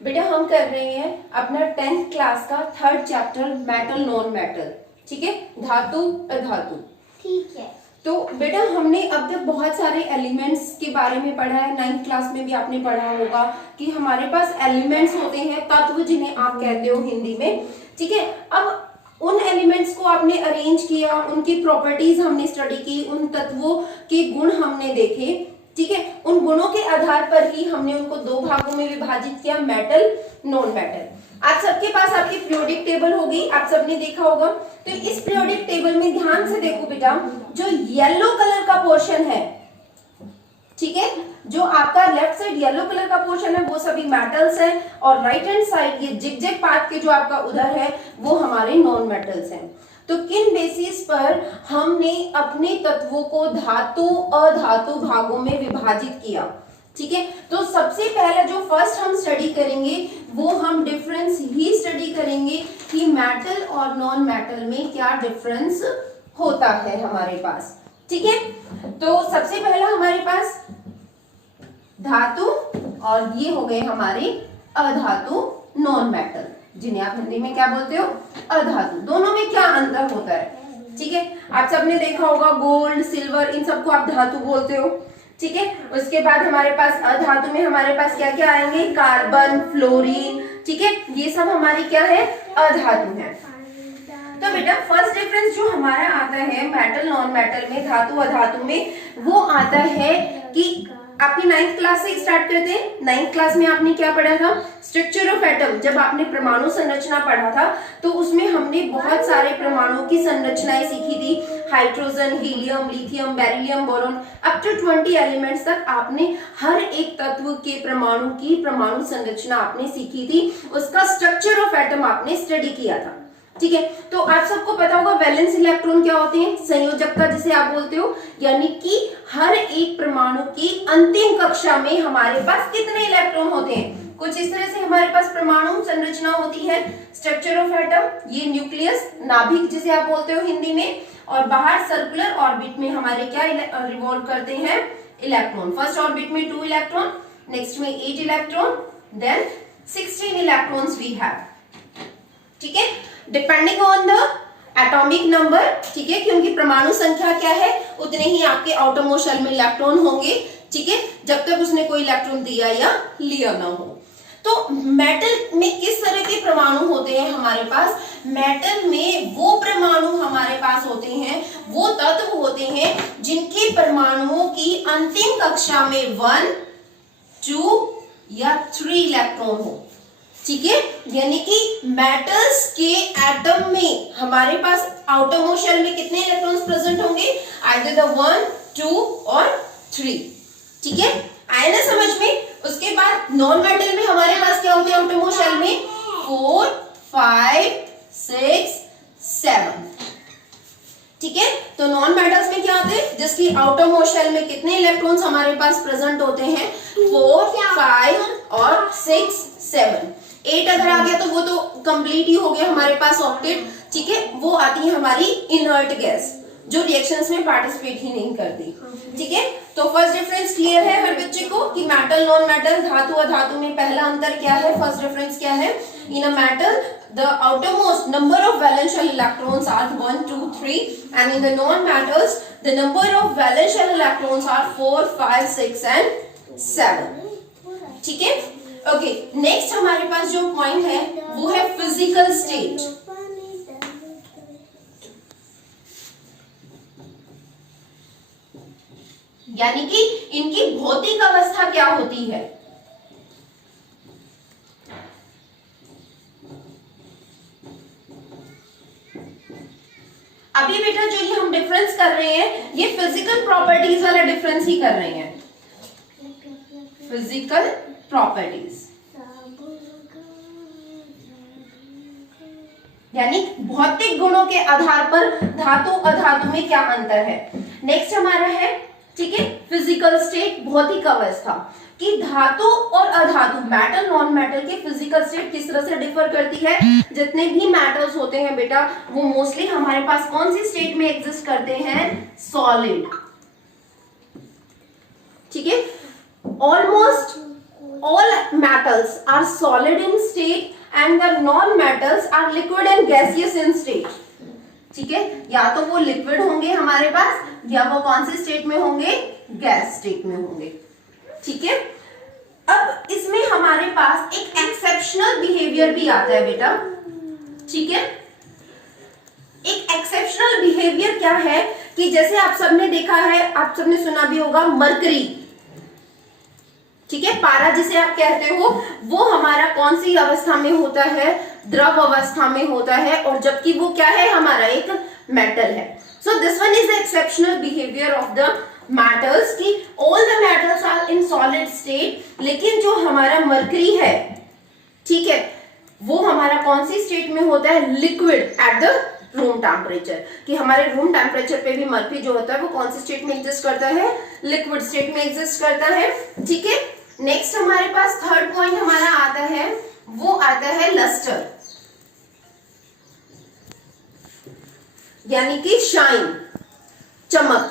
बेटा हम कर रहे हैं अपना 10th क्लास का 3rd chapter metal non metal, ठीक है, धातु अधातु। ठीक है। तो बेटा हमने अब तक बहुत सारे एलिमेंट्स के बारे में पढ़ा है। 9th क्लास में भी आपने पढ़ा होगा कि हमारे पास एलिमेंट्स होते हैं, तत्व जिन्हें आप कहते हो हिंदी में, ठीक है। अब उन एलिमेंट्स को आपने अरेंज किया, उनकी प्रॉपर्टीज हमने स्टडी की, उन तत्वों के गुण हमने देखे, ठीक है। उन गुणों के आधार पर ही हमने उनको दो भागों में विभाजित किया, मेटल नॉन मेटल। आप सबके पास आपकी पीरियोडिक टेबल होगी, आप सबने देखा होगा। तो इस पीरियोडिक टेबल में ध्यान से देखो बेटा, जो येलो कलर का पोर्शन है, ठीक है, जो आपका लेफ्ट साइड येलो कलर का पोर्शन है वो सभी मेटल्स है, और राइट हैंड साइड ये जिगजैग पाथ के जो आपका उधर है वो हमारे नॉन मेटल्स हैं। तो किन बेसिस पर हमने अपने तत्वों को धातु अधातु भागों में विभाजित किया, ठीक है। तो सबसे पहला जो फर्स्ट हम स्टडी करेंगे वो हम डिफरेंस ही स्टडी करेंगे कि मेटल और नॉन मेटल में क्या डिफरेंस होता है हमारे पास, ठीक है। तो सबसे पहला हमारे पास धातु और ये हो गए हमारे अधातु नॉन मेटल, जिन्हें आप हिंदी में क्या बोलते हो, अधातु। दोनों में क्या अंतर होता है, ठीक है। आप सबने देखा होगा गोल्ड सिल्वर इन सबको आप धातु बोलते हो, ठीक है। उसके बाद हमारे पास अधातु में हमारे पास क्या क्या आएंगे, कार्बन फ्लोरीन, ठीक है, ये सब हमारी क्या है, अधातु है। तो बेटा फर्स्ट डिफरेंस जो हमारा आता है मेटल नॉन मेटल में, धातु अधातु में, वो आता है कि आपकी 9th क्लास से स्टार्ट करते हैं। 9th क्लास में आपने क्या पढ़ा था, स्ट्रक्चर ऑफ एटम। जब आपने परमाणु संरचना पढ़ा था तो उसमें हमने बहुत सारे परमाणुओं की संरचनाएं सीखी थी, hydrogen, helium, lithium, beryllium, boron, up to 20 elements तक आपने हर एक तत्व के परमाणु की परमाणु संरचना आपने सीखी थी, उसका स्ट्रक्चर ऑफ एटम आपने स्टडी किया था, ठीक है। तो आप सबको पता होगा वैलेंस इलेक्ट्रॉन क्या होते हैं, संयोजकता जिसे आप बोलते हो, यानी कि हर एक परमाणु की अंतिम कक्षा में हमारे पास कितने इलेक्ट्रॉन होते हैं। कुछ इस तरह से हमारे पास परमाणु संरचना होती है, स्ट्रक्चर ऑफ एटम, ये न्यूक्लियस नाभिक जिसे आप बोलते हो हिंदी में, और बाहर सर्कुलर ऑर्बिट में हमारे क्या रिवॉल्व करते हैं, इलेक्ट्रॉन। फर्स्ट ऑर्बिट में 2 इलेक्ट्रॉन, नेक्स्ट में 8 electron, then 16 electrons we have, ठीक है, depending on the atomic number, ठीक है, क्योंकि परमाणु संख्या क्या है उतने ही आपके आउटरमोस्ट शेल में इलेक्ट्रॉन होंगे, ठीक है, जब तक उसने कोई इलेक्ट्रॉन दिया या लिया ना हो। तो मेटल में किस तरह के परमाणु होते हैं हमारे पास, मेटल में वो परमाणु हमारे पास होते हैं, वो तत्व होते हैं जिनके परमाणुओं की अंतिम कक्षा में 1, 2 या 3 इलेक्ट्रॉन हो, ठीक है। यानी कि मेटल्स के एटम में हमारे पास आउटरमोस्ट शेल में कितने इलेक्ट्रॉन्स प्रेजेंट होंगे, आइदर द 1, 2 और 3, ठीक है, आए ना समझ में। उसके बाद नॉन मेटल में हमारे पास क्या होते हैं आउटरमोस्ट शेल में, 4, 5, 6, 7, ठीक है। तो नॉन मेटल्स में क्या होते हैं, जिसकी आउटरमोस्ट शेल में कितने इलेक्ट्रॉन्स हमारे पास प्रेजेंट होते हैं, 4, 5 और 6, 7, 8 अगर आ गया तो वो तो कंप्लीट ही हो गया हमारे पास ऑक्टेट, ठीक है। वो आती है हमारी इनर्ट गैस जो रिएक्शंस में पार्टिसिपेट ही नहीं करती, ठीक है। तो फर्स्ट डिफरेंस क्लियर है हर बच्चे को कि मेटल नॉन मेटल धातु अधातु में पहला अंतर क्या है, फर्स्ट डिफरेंस क्या है, in a metal the outermost number of valence shell electrons are 1, 2, 3 and in the non metals the number of valence shell electrons are 4, 5, 6 and 7, ठीक है। ओके, नेक्स्ट हमारे पास जो पॉइंट है वो है फिजिकल स्टेट। यानी कि इनकी भौतिक अवस्था क्या होती है। अभी बेटा जो ये हम डिफरेंस कर रहे हैं ये फिजिकल प्रॉपर्टीज वाला डिफरेंस ही कर रहे हैं, फिजिकल प्रॉपर्टीज, यानी भौतिक गुणों के आधार पर धातु अधातु में क्या अंतर है। नेक्स्ट हमारा है, ठीक है, फिजिकल स्टेट, भौतिक अवस्था, कि धातु और अधातु मेटल नॉन मेटल के फिजिकल स्टेट किस तरह से डिफर करती है। जितने भी मेटल्स होते हैं बेटा वो मोस्टली हमारे पास कौन सी स्टेट में एग्जिस्ट करते हैं, सॉलिड, ठीक है। Almost all metals are solid in state and the non metals are liquid and gaseous in state. ठीक है, या तो वो लिक्विड होंगे हमारे पास या वो कौन सी स्टेट में होंगे, गैस स्टेट में होंगे. ठीक है, अब इसमें हमारे पास एक एक्सेप्शनल बिहेवियर भी आता है बेटा. ठीक है, एक एक्सेप्शनल बिहेवियर क्या है कि जैसे आप सबने देखा है, आप सबने सुना भी होगा मरकरी. ठीक है, पारा जिसे आप कहते हो वो हमारा कौन सी अवस्था में होता है, द्रव अवस्था में होता है, और जबकि वो क्या है, हमारा एक मेटल है. So this one is the exceptional behaviour of the metals कि all the metals are in solid state, लेकिन जो हमारा मरकरी है, ठीक है, वो हमारा कौन सी स्टेट में होता है, liquid at the room temperature. कि हमारे रूम टेम्परेचर पे भी मरकरी जो होता है वो कौन सी स्टेट में एग्जिस्ट करता है, लिक्विड स्टेट में एग्जिस्ट करता है. ठीक है, नेक्स्ट हमारे पास थर्ड पॉइंट हमारा आता है, वो आता है लस्टर, यानी कि शाइन, चमक.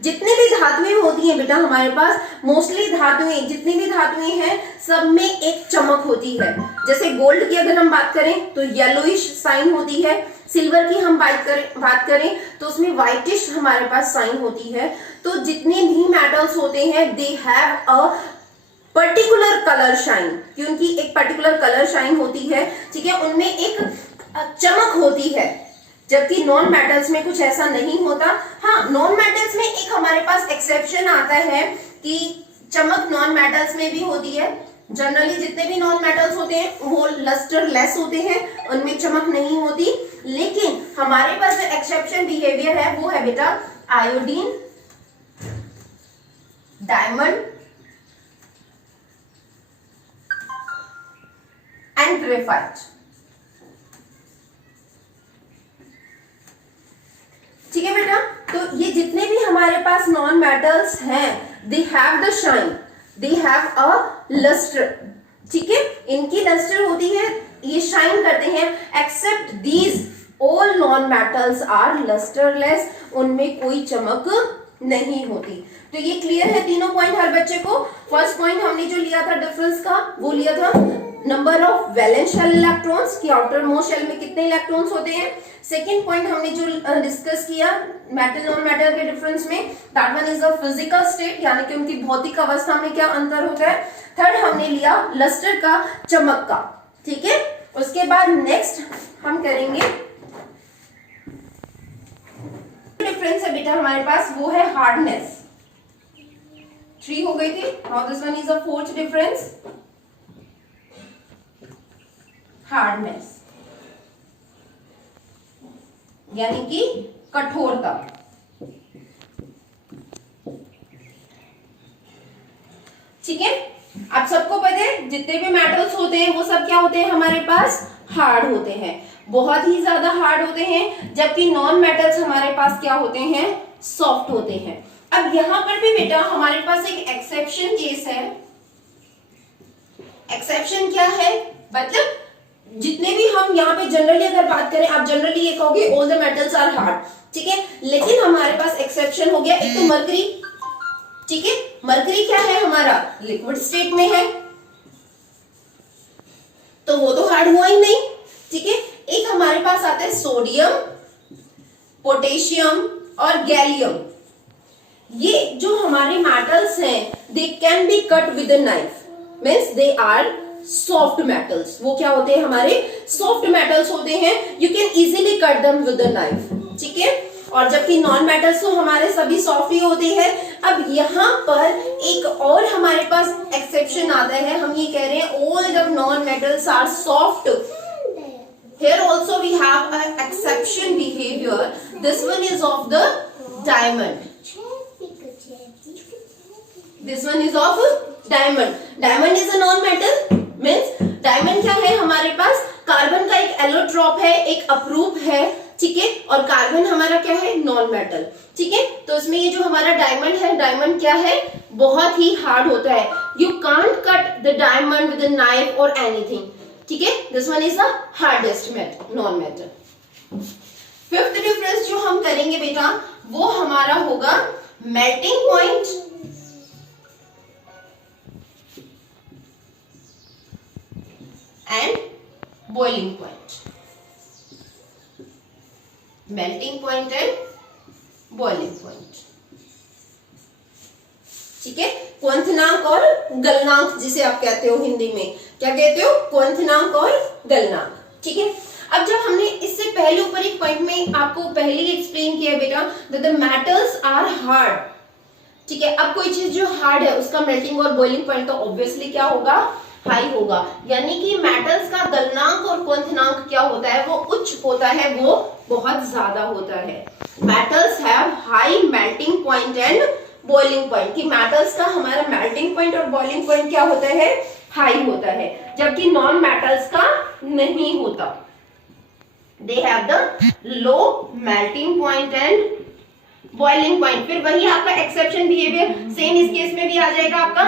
जितनी भी धातुएं होती हैं बेटा हमारे पास, मोस्टली धातुएं, जितनी भी धातुएं हैं सब में एक चमक होती है. जैसे गोल्ड की अगर हम बात करें तो येलोइश साइन होती है, सिल्वर की हम बात करें तो उसमें व्हाइटिश हमारे पास साइन होती है. तो जितने भी मेटल्स होते हैं they have a particular colour shine, क्योंकि एक पर्टिकुलर कलर शाइन होती है. ठीक है, उनमें एक चमक होती है, जबकि नॉन मेटल्स में कुछ ऐसा नहीं होता. हाँ, नॉन मेटल्स में एक हमारे पास एक्सेप्शन आता है कि चमक नॉन मेटल्स में भी होती है. जनरली जितने भी नॉन मेटल्स होते हैं वो लस्टर लेस होते हैं, उनमें चमक नहीं होती. लेकिन हमारे पास जो एक्सेप्शन बिहेवियर है वो है बेटा आयोडीन, डायमंड एंड ग्रेफाइट. ठीक है बेटा, तो ये जितने भी हमारे पास नॉन मेटल्स हैं they have the shine, they have a lustre. ठीक है, इनकी लस्टर होती है, ये शाइन करते हैं. Except these all non metals are lustreless, उनमें कोई चमक नहीं होती. तो ये क्लियर है तीनों पॉइंट हर बच्चे को. फर्स्ट पॉइंट हमने जो लिया था डिफरेंस का, वो लिया था number of valence shell electrons कि आउटर मोस्ट शेल में कितने इलेक्ट्रॉन्स होते हैं. सेकेंड पॉइंट हमने जो डिस्कस किया मेटल नॉन मेटल के डिफरेंस में, that one is the physical state, यानी कि उनकी भौतिक अवस्था में क्या अंतर होता है. थर्ड हमने लिया लस्टर का, चमक का. ठीक है, उसके बाद नेक्स्ट हम करेंगे डिफरेंस है बेटा हमारे पास, वो है हार्डनेस. 3 हो गई थी. Now this one is a fourth difference, hardness, यानी कि कठोरता. ठीक है, आप सबको पता है जितने भी मेटल्स होते हैं वो सब क्या होते हैं हमारे पास, हार्ड होते हैं, बहुत ही ज्यादा हार्ड होते हैं. जबकि नॉन मेटल्स हमारे पास क्या होते हैं, सॉफ्ट होते हैं. अब यहां पर भी बेटा हमारे पास एक एक्सेप्शन केस है. एक्सेप्शन क्या है, मतलब जितने भी हम यहाँ पे जनरली अगर बात करें, आप जनरली ये कहोगे all the metals are hard. ठीक है, लेकिन हमारे पास एक्सेप्शन हो गया. एक तो मरकरी. ठीक है, मरकरी क्या है हमारा, लिक्विड स्टेट में है, तो वो तो हार्ड हुआ ही नहीं. ठीक है, एक हमारे पास आता है सोडियम, पोटेशियम और गैलियम. ये जो हमारे मेटल्स हैं they can be cut with a knife, means they are soft metals. वो क्या होते हैं, हमारे सॉफ्ट मेटल्स होते हैं. You can easily cut them with a knife. ठीक है, और जबकि नॉन मेटल्स तो हमारे सभी सॉफ्ट ही होते हैं. अब यहाँ पर एक और हमारे पास एक्सेप्शन आता है. हम ये कह रहे हैं all the non metals are soft. Here also we have an exception behavior. This one is of the diamond. This one is of diamond. Diamond is a non-metal. Means diamond क्या है हमारे पास, कार्बन का एक allotrope है, एक अप्रूप है. ठीक है, और कार्बन हमारा क्या है, नॉन मेटल. ठीक है, तो इसमें ये जो हमारा डायमंड है, डायमंड क्या है, बहुत ही हार्ड होता है. You can't cut the diamond with a knife और एनीथिंग. ठीक है, this one is the hardest non metal. Fifth difference जो हम करेंगे बेटा वो हमारा होगा melting point and boiling point, melting point and boiling point. ठीक है, क्वथनांक और गलनांक जिसे आप कहते हो हिंदी में, क्या कहते हो? क्वथनांक और गलनांक। ठीक है, अब जब हमने इससे पहले ऊपर एक पॉइंट में आपको पहले ही एक्सप्लेन किया बेटा that the metals are hard. ठीक है, अब कोई चीज जो हार्ड है उसका मेल्टिंग और बॉइलिंग पॉइंट तो ऑब्वियसली क्या होगा? हाई होगा। यानी कि मेटल्स का गलनांक और क्वथनांक क्या होता है? वो उच्च होता है, वो बहुत ज्यादा होता है। Metals have high melting point and boiling point, कि मेटल्स का हमारा मेल्टिंग पॉइंट और बॉइलिंग पॉइंट क्या होता है? हाई होता है, जबकि नॉन मेटल्स का नहीं होता। दे have the low melting point and boiling point. फिर वही आपका एक्सेप्शन बिहेवियर सेम इस केस में भी आ जाएगा। आपका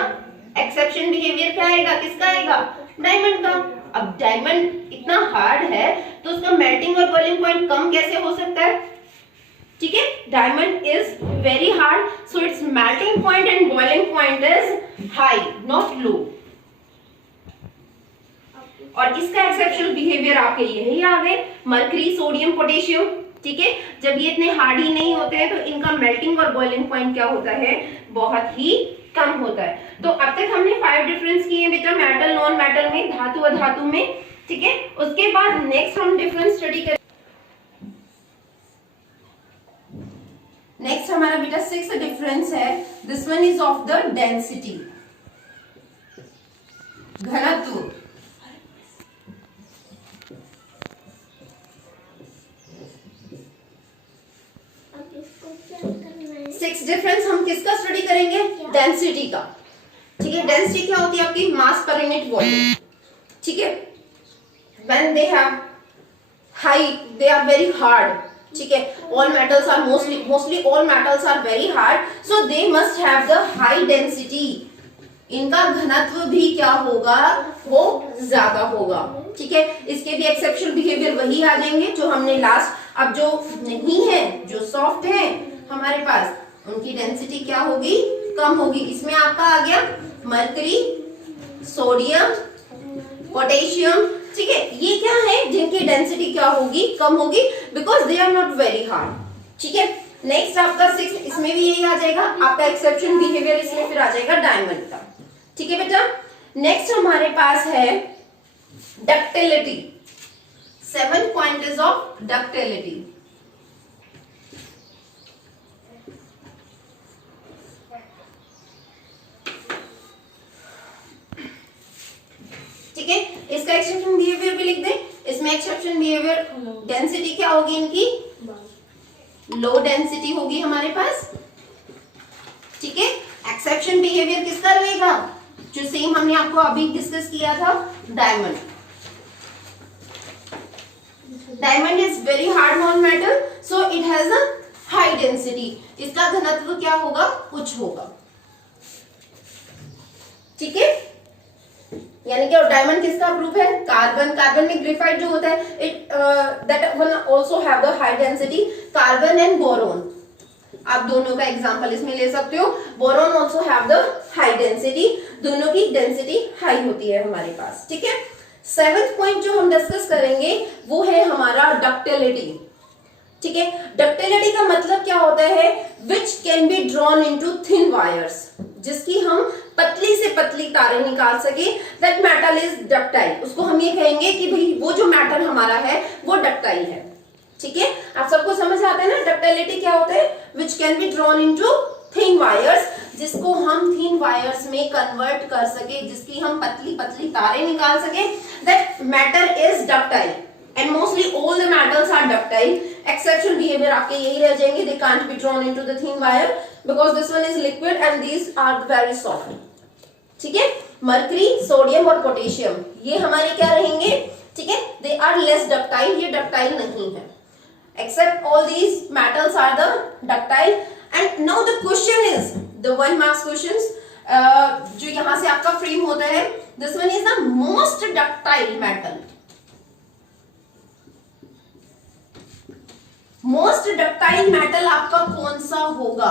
एक्सेप्शन बिहेवियर क्या आएगा? किसका आएगा? डायमंड का। अब डायमंड इतना हार्ड है तो उसका मेल्टिंग और बॉइलिंग पॉइंट कम कैसे हो सकता है? ठीक है, diamond is very hard, so it's melting point and boiling point is high, not लो। और इसका एक्सेप्शनल बिहेवियर आपके यही आ गए, मरकरी, सोडियम, पोटेशियम। ठीक है, जब ये इतने हार्ड ही नहीं होते हैं तो इनका मेल्टिंग और बॉइलिंग पॉइंट क्या होता है? बहुत ही कम होता है। तो अब तक हमने 5 डिफरेंस किए बेटा, मेटल, नॉन मेटल में, धातु अधातु में। ठीक है, उसके बाद नेक्स्ट हम डिफरेंस स्टडी करें। नेक्स्ट हमारा बेटा 6th डिफरेंस है, this one is of the density, घनत्व। 6 डिफरेंस हम किसका स्टडी करेंगे? डेंसिटी का। ठीक है, डेंसिटी क्या होती है आपकी? मास पर यूनिट वॉल्यूम। ठीक है, when they have high, they are very hard. ठीक है, all metals are mostly all metals are very hard, so they must have the high density. इनका घनत्व भी क्या होगा? वो ज्यादा होगा। ठीक है, इसके भी एक्सेप्शनल बिहेवियर वही आ जाएंगे जो हमने लास्ट। अब जो नहीं है, जो सॉफ्ट है हमारे पास, उनकी डेंसिटी क्या होगी? कम होगी। इसमें आपका आ गया मरकरी, सोडियम, पोटेशियम। ठीक है, ये क्या है? जिनकी डेंसिटी क्या होगी? कम होगी, because they are not very hard. ठीक है, नेक्स्ट आपका 6, इसमें भी यही आ जाएगा आपका एक्सेप्शन बिहेवियर, इसमें फिर आ जाएगा डायमंड का। ठीक है बेटा, नेक्स्ट हमारे पास है ductility. 7 point is of ductility. ठीक है, इसका एक्सेप्शन बिहेवियर भी लिख दे। इसमें एक्सेप्शन बिहेवियर, डेंसिटी क्या होगी इनकी? लो डेंसिटी होगी हमारे पास। ठीक है, एक्सेप्शन बिहेवियर किसका रहेगा? जो सेम हमने आपको अभी डिस्कस किया था, diamond. Diamond is very hard non metal, so it has a high density. इसका घनत्व क्या होगा? उच्च होगा। ठीक है, यानी कि डायमंड किसका प्रूफ है? कार्बन। कार्बन में ग्रेफाइट जो होता है, it that one also have the high density. Carbon and boron, आप दोनों का एग्जांपल इसमें ले सकते हो। Boron also have the high density, दोनों की डेंसिटी हाई होती है हमारे पास। ठीक है, 7th पॉइंट जो हम डिस्कस करेंगे वो है हमारा डक्टिलिटी। ठीक है, डक्टिलिटी का मतलब क्या होता है? Which can be drawn into thin wires, जिसकी हम पतली से पतली तारें निकाल सके। That metal is ductile. उसको हम ये कहेंगे कि भाई वो जो मेटल हमारा है वो डक्टाइल है। ठीक है, आप सबको समझ आता है ना डक्टिलिटी क्या होता है? Which can be drawn into thin wires, जिसको हम थिन वायर्स में कन्वर्ट कर सके, जिसकी हम पतली पतली तारें निकाल सके। That matter is ductile and mostly all the metals are ductile. Exception behavior आपके यही रह जाएंगे, they can't be drawn into the thin wire because this one is liquid and these are very soft. ठीक है, mercury, sodium और potassium ये हमारे क्या रहेंगे? ठीक है, they are less ductile, ये ductile नहीं है। Except all these metals are the ductile. And now the question is the 1 marks questions जो यहां से आपका फ्रेम होता है, this one is the most ductile metal. Most ductile metal आपका कौन सा होगा?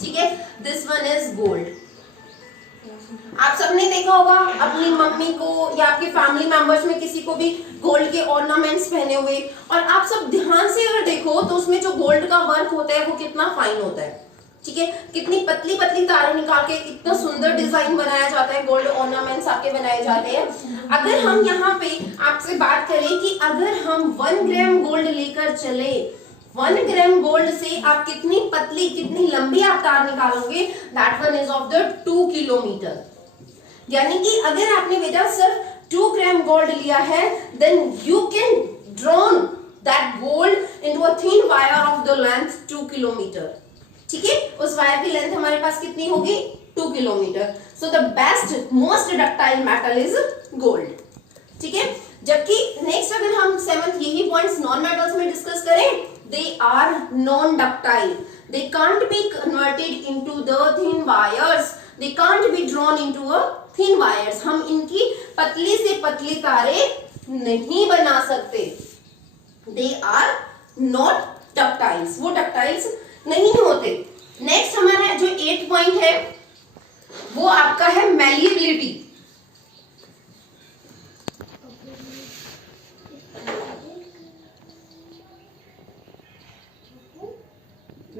ठीक है, दिस वन इज गोल्ड। आप सबने देखा होगा अपनी मम्मी को या आपके फैमिली मेंबर्स में किसी को भी गोल्ड के ऑर्नामेंट्स पहने हुए, और आप सब ध्यान से अगर देखो तो उसमें जो गोल्ड का वर्क होता है वो कितना फाइन होता है, ठीक है। कितनी पतली पतली तारें निकाल के इतना सुंदर डिजाइन बनाया जाता है, गोल्ड ऑर्नामेंट्स आपके बनाए जाते हैं। अगर हम यहाँ पे आपसे बात करें कि अगर हम 1 ग्राम गोल्ड लेकर चले, 1 ग्राम गोल्ड से आप कितनी पतली कितनी लंबी आप तार निकालोगे, that one is of the 2 kilometre. यानी कि अगर आपने बेटा सिर्फ 2 ग्राम गोल्ड लिया है, then you can drawn that gold into a thin wire of the length 2 kilometre, ठीक है। उस वायर की लेंथ हमारे पास कितनी होगी, 2 kilometre. So the best most ductile metal is gold, ठीक है। जबकि नेक्स्ट अगर हम 7th यही पॉइंट्स नॉन मेटल्स में डिस्कस करें, they are non-ductile, they can't be converted into the thin wires, they can't be drawn into a thin wires। हम इनकी पतली से पतली तारें नहीं बना सकते, they are not ductiles, वो ductiles नहीं होते। नेक्स्ट हमारा जो 8th पॉइंट है वो आपका है malleability।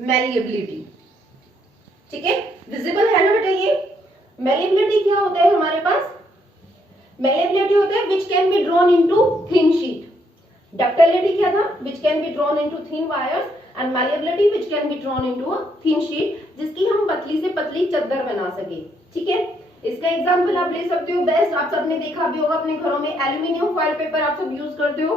मैलिएबिलिटी, ठीक है, विजिबल है ना बेटा ये। मैलिएबिलिटी क्या होता है हमारे पास, मैलिएबिलिटी होता है which can be drawn into thin sheet. Ductility क्या था, which can be drawn into thin wires, and malleability which can be drawn into a thin sheet, जिसकी हम पतली से पतली चद्दर बना सके, ठीक है। इसका एग्जांपल आप ले सकते हो, बेस्ट आप सबने देखा भी होगा अपने घरों में, एल्यूमिनियम फॉइल पेपर आप सब यूज करते हो,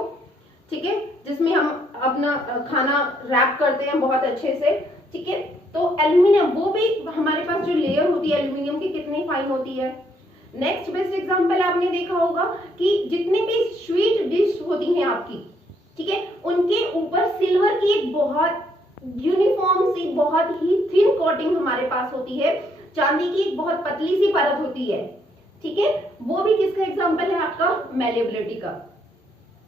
ठीक है, जिसमें हम अपना खाना रैप करते हैं बहुत अच्छे से, ठीक है। तो एल्यूमिनियम, वो भी हमारे पास जो लेयर होती है एल्यूमिनियम की कितनी फाइन होती है। नेक्स्ट बेस्ट एग्जांपल आपने देखा होगा कि जितनी भी स्वीट डिश होती हैं आपकी, ठीक है, उनके ऊपर सिल्वर की एक बहुत यूनिफॉर्म सी बहुत ही थिन कोटिंग हमारे पास होती है, चांदी की एक बहुत पतली सी परत होती है, ठीक है। वो भी किसका एग्जांपल है, आपका मैलिएबिलिटी का,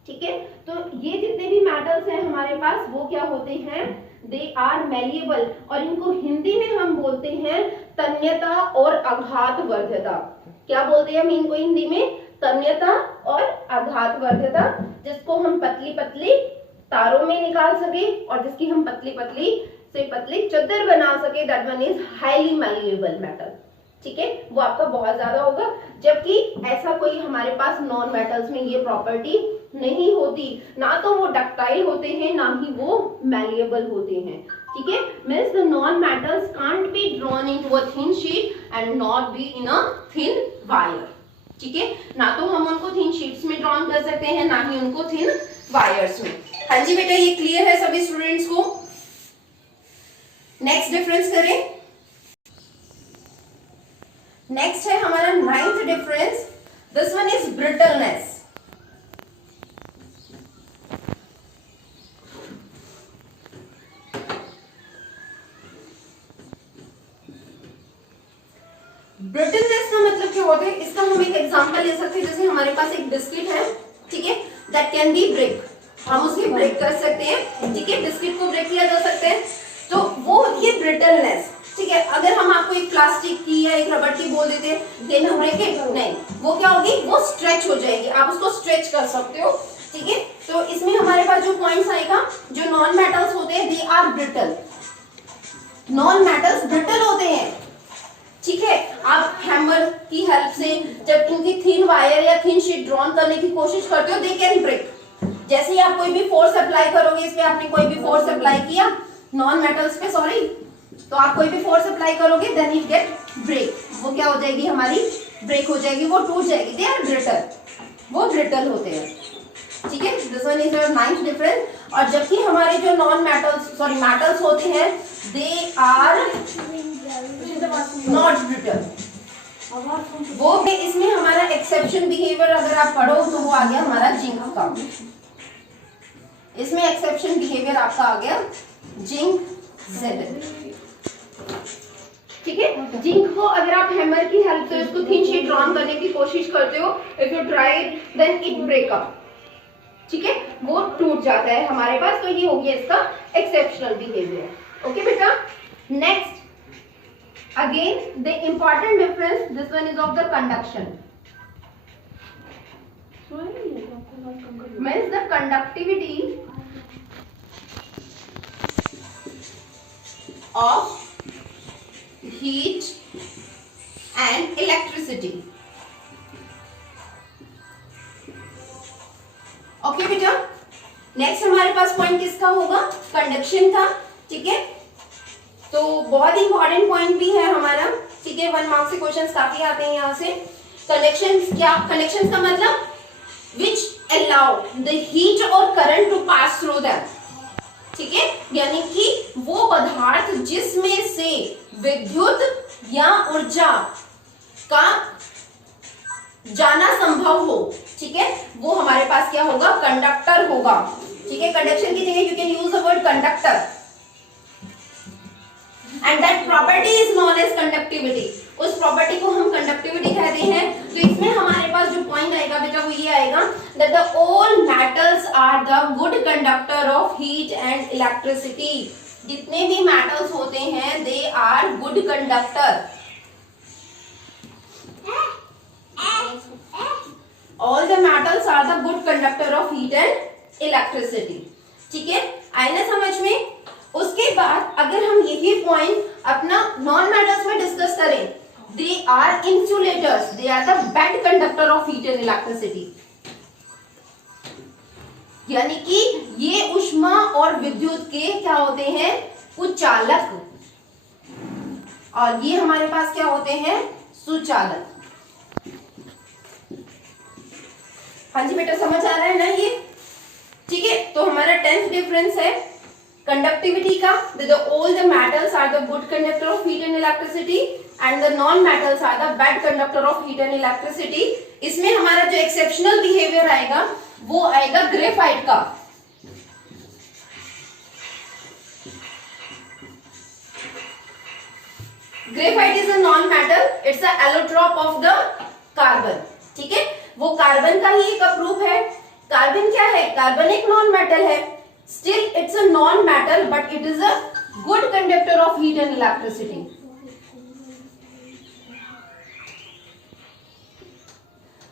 ठीक है। तो ये जितने भी मेटल्स हैं हमारे पास वो क्या होते हैं, दे आर मैलिएबल, और इनको हिंदी में हम बोलते हैं तन्यता और आघातवर्ध्यता। क्या बोलते हैं हम इनको हिंदी में, तन्यता और आघातवर्ध्यता, जिसको हम पतली पतली तारों में निकाल सके और जिसकी हम पतली पतली से पतली चद्दर बना सके, that one is highly malleable metal, ठीक है। वो आपका बहुत ज्यादा होगा, जबकि ऐसा कोई हमारे पास नॉन मेटल्स में ये प्रॉपर्टी नहीं होती, ना तो वो डक्टाइल होते हैं ना ही वो मैलिएबल होते हैं, ठीक है। Means the non metals can't be drawn into a thin sheet and not be in a thin wire, ठीक है। ना तो हम उनको थिन शीट्स में ड्रॉन कर सकते हैं, ना ही उनको थिन वायर्स में। हाँ जी बेटा, ये क्लियर है सभी स्टूडेंट्स को। नेक्स्ट डिफरेंस करें। नेक्स्ट है हमारा 9th difference, this one is brittleness. Brittleness का मतलब क्या होता है, इसका हम एक एग्जांपल ले सकते हैं, जैसे हमारे पास एक बिस्किट है, ठीक है, दैट कैन बी ब्रेक, हम उसे ब्रेक कर सकते हैं, ठीक है, बिस्किट को ब्रेक किया जा सकता है, तो वो होती है ब्रिटलनेस, ठीक है। अगर हम आपको एक प्लास्टिक की या एक रबड़ की बोल देते हैं देन हम ब्रेक इट, नहीं, वो क्या होगी, वो स्ट्रेच हो जाएगी, आप उसको स्ट्रेच कर सकते हो, ठीक है। तो इसमें हमारे पास जो पॉइंट्स आएगा, जो नॉन मेटल्स होते हैं they are brittle, non metals brittle होते हैं, ठीक है। आप हैमर की हेल्प से जब इनकी थिन वायर या थिन शीट ड्रॉन करने की कोशिश करते हो, दे कैन ब्रेक। जैसे ही आप कोई भी फोर्स अप्लाई करोगे, इस पे आपने कोई भी फोर्स अप्लाई किया नॉन मेटल्स पे, सॉरी, तो आप कोई भी फोर्स अप्लाई करोगे देन इट गेट ब्रेक, वो क्या हो जाएगी, हमारी ब्रेक हो जाएगी, वो टूट जाएगी, दे आर ब्रिटल, वो ब्रिटल होते हैं, ठीक है। This one is your 9th difference. और जबकि हमारे जो नॉन मेटल्स सॉरी मेटल्स होते हैं दे आर नॉट ब्रिटल, वो भी इसमें हमारा एक्सेप्शन बिहेवियर अगर आप पढ़ो तो वो आ गया हमारा जिंक का, इसमें एक्सेप्शन बिहेवियर आपका आ गया जिंक Z, ठीक है। जिंक को अगर आप हैमर की हेल्प से इसको थिन शीट ड्रॉन करने की कोशिश करते हो, if you try then it break up, ठीक है, वो टूट जाता है हमारे पास, तो ये हो गया इसका एक्सेप्शनल बिहेवियर, ओके बेटा। Next Again, the important difference, this one is of the conduction. Means the conductivity of heat and electricity. Okay बेटा, नेक्स्ट हमारे पास पॉइंट किसका होगा? कंडक्शन था, ठीक है। तो बहुत इंपॉर्टेंट पॉइंट भी है हमारा, ठीक है। 1 मार्क्स के क्वेश्चंस काफी आते हैं यहाँ से। कंडक्शन क्या? कंडक्शन का मतलब विच अलाउ द हीट और current to pass through them, ठीक है। यानी कि वो पदार्थ जिसमें से विद्युत या ऊर्जा का जाना संभव हो, ठीक है, वो हमारे पास क्या होगा? कंडक्टर होगा, ठीक है। कंडक्शन की जगह you can use the word conductor and that property is known as conductivity. उस प्रॉपर्टी को हम कंडक्टिविटी कहते हैं। तो इसमें हमारे पास जो पॉइंट आएगा बेटा वो ये आएगा that the all metals are the good conductor of heat and electricity. जितने भी मेटल्स होते हैं they are good conductor. All the metals are the good conductor of heat and electricity, ठीक है। आए ना समझ में? उसके बाद अगर हम यही पॉइंट अपना नॉन मेटल्स में डिस्कस करें, they are insulators, they are the bad conductor of heat and electricity. यानी कि ये ऊष्मा और विद्युत के क्या होते हैं? कुचालक। और ये हमारे पास क्या होते हैं? सुचालक। हाँ जी बेटा, समझ आ रहा है ना ये? ठीक है। तो हमारा 10th डिफरेंस है कंडक्टिविटी का, all the metals are the good conductor of heat and electricity and the non metals are the bad conductor of heat and electricity. इसमें हमारा जो एक्सेप्शनल बिहेवियर आएगा वो आएगा ग्रेफाइट का। Graphite is a non metal, it's a allotrope of the carbon, ठीक है। वो कार्बन का ही एक अप्रूव है। कार्बन क्या है? कार्बन एक नॉन मेटल है, still it's a non metal but it is a good conductor of heat and electricity.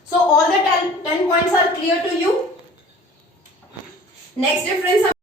So all the 10 points are clear to you. Next difference